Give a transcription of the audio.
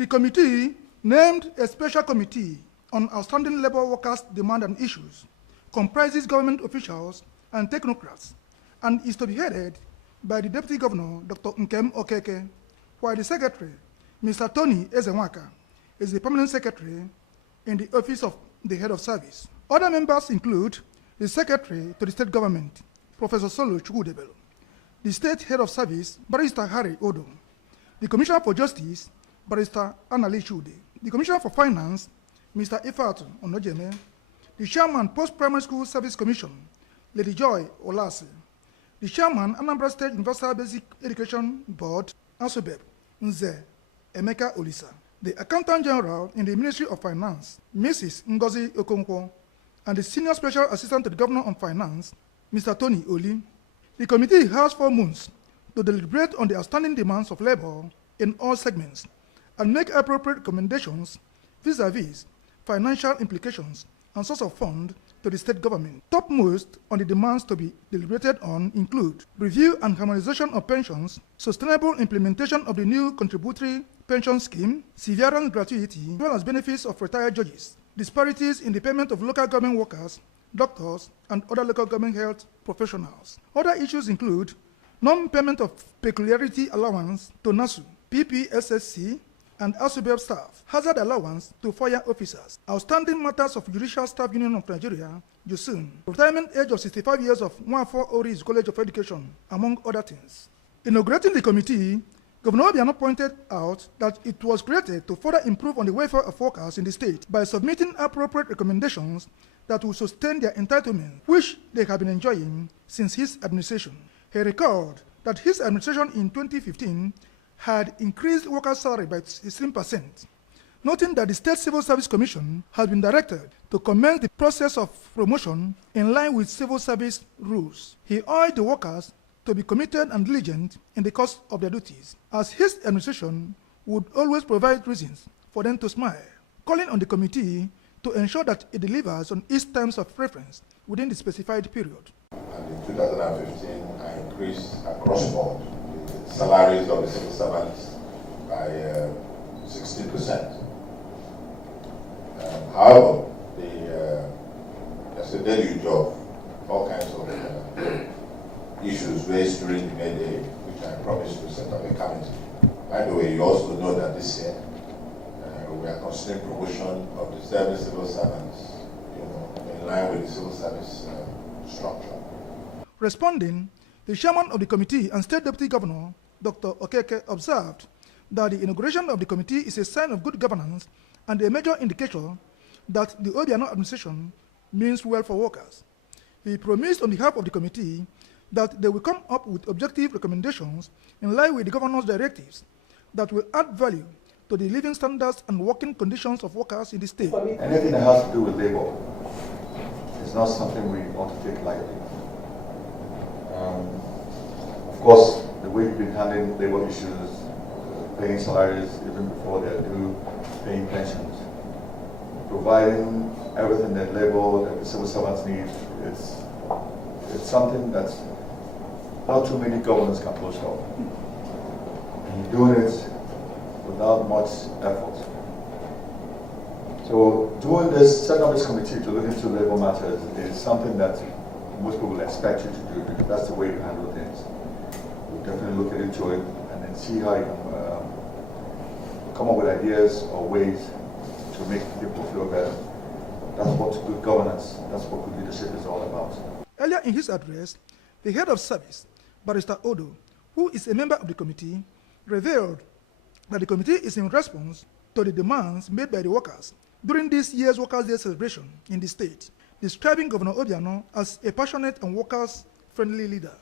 The committee named a special committee on outstanding labor workers' demand and issues, comprises government officials and technocrats, and is to be headed by the Deputy Governor, Dr. Nkem Okeke, while the Secretary, Mr. Tony Ezenwaka, is the Permanent Secretary in the Office of the Head of Service. Other members include the Secretary to the State Government, Professor Solo Chukudebel, the State Head of Service, Barrister Harry Odo, the Commissioner for Justice, Barrister Anali Chude, the Commissioner for Finance, Mr. Ifatu Onojeme, the Chairman Post-Primary School Service Commission, Lady Joy Olase, the Chairman Anambra State Universal Basic Education Board, Asobeb Nze Emeka Olisa, the Accountant General in the Ministry of Finance, Mrs. Ngozi Okonkwo, and the Senior Special Assistant to the Governor on Finance, Mr. Tony Oli. The committee has 4 months to deliberate on the outstanding demands of labor in all segments and make appropriate recommendations vis-à-vis financial implications and source of fund to the state government. Topmost on the demands to be deliberated on include review and harmonization of pensions, sustainable implementation of the new contributory pension scheme, severance gratuity, as well as benefits of retired judges, disparities in the payment of local government workers, doctors, and other local government health professionals. Other issues include non-payment of peculiarity allowance to NASU, PPSSC, and ASUBEB staff, hazard allowance to fire officers, outstanding matters of Judicial Staff Union of Nigeria, JUSUN, retirement age of 65 years of Nwafo Oris College of Education, among other things. Inaugurating the committee, Governor Obiano pointed out that it was created to further improve on the welfare of workers in the state by submitting appropriate recommendations that will sustain their entitlement, which they have been enjoying since his administration. He recalled that his administration in 2015 had increased workers' salary by 16%, noting that the State Civil Service Commission has been directed to commence the process of promotion in line with civil service rules. He urged the workers to be committed and diligent in the course of their duties, as his administration would always provide reasons for them to smile, calling on the committee to ensure that it delivers on its terms of reference within the specified period. And in 2015, I increased across board the salaries of the civil servants by 16%. However, there's a deluge of all kinds of issues raised during the May Day, which I promised to set up a committee. By the way, you also know that this year we are considering promotion of deserving civil servants, in line with the civil service structure. Responding, the chairman of the committee and State Deputy Governor, Dr. Okeke, observed that the inauguration of the committee is a sign of good governance and a major indicator that the Obiano administration means well for workers. He promised on behalf of the committee that they will come up with objective recommendations in line with the governor's directives that will add value to the living standards and working conditions of workers in the state. Anything that has to do with labor is not something we want to take lightly. Of course, the way we've been handling labor issues, paying salaries even before they're due, paying pensions, providing everything that labor, that the civil servants need, it's something that's not too many governments can boast of. And doing it without much effort. So doing this, setting up this committee to look into labor matters is something that most people expect you to do, because that's the way you handle things. We'll definitely look into it and then see how you can come up with ideas or ways to make people feel better. That's what good governance, that's what good leadership is all about. Earlier in his address, the head of service, Barrister Odo, who is a member of the committee, revealed that the committee is in response to the demands made by the workers during this year's Workers' Day celebration in the state, describing Governor Obiano as a passionate and workers-friendly leader.